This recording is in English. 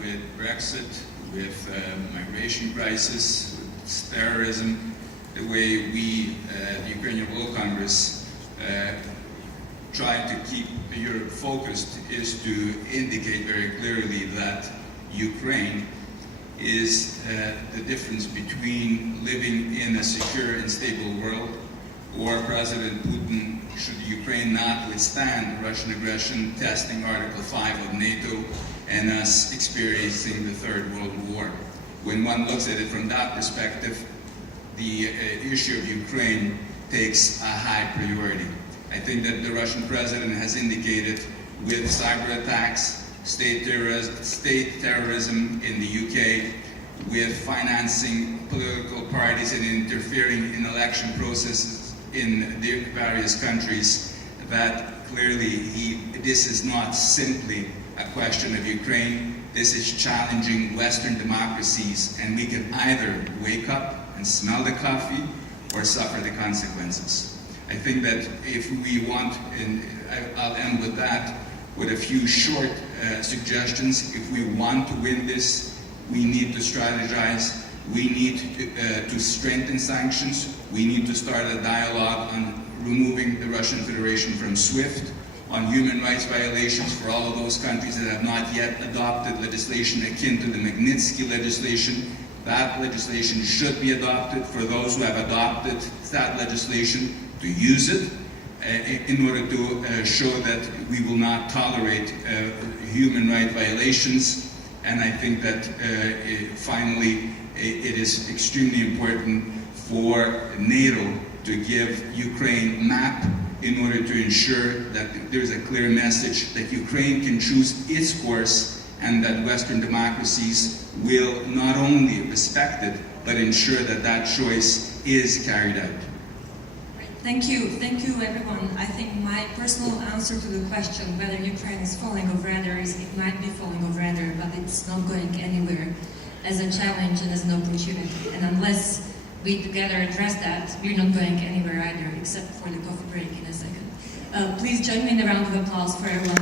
with Brexit, with migration crisis, with terrorism, the way we, the Ukrainian World Congress, try to keep Europe focused is to indicate very clearly that Ukraine is the difference between living in a secure and stable world, or President Putin, should Ukraine not withstand Russian aggression, testing Article 5 of NATO, and us experiencing the Third World War. When one looks at it from that perspective, the issue of Ukraine takes a high priority. I think that the Russian president has indicated with cyber attacks, state terrorism in the UK, with financing political parties and interfering in election processes in the various countries, that clearly this is not simply a question of Ukraine. This is challenging Western democracies, and we can either wake up and smell the coffee or suffer the consequences. I think that if we want, and I'll end with that, with a few short suggestions. If we want to win this, we need to strategize. We need to strengthen sanctions. We need to start a dialogue on removing the Russian Federation from SWIFT, on human rights violations for all of those countries that have not yet adopted legislation akin to the Magnitsky legislation. That legislation should be adopted. For those who have adopted that legislation, to use it in order to show that we will not tolerate human rights violations. And I think that finally it is extremely important for NATO to give Ukraine a map in order to ensure that there's a clear message that Ukraine can choose its course, and that Western democracies will not only respect it, but ensure that that choice is carried out. Thank you everyone. I think my personal answer to the question whether Ukraine is falling or radar is it might be falling off radar, but it's not going anywhere, as a challenge and as an opportunity. And unless we together address that, we're not going anywhere either, except for the coffee break in a second. Please join me in a round of applause for everyone.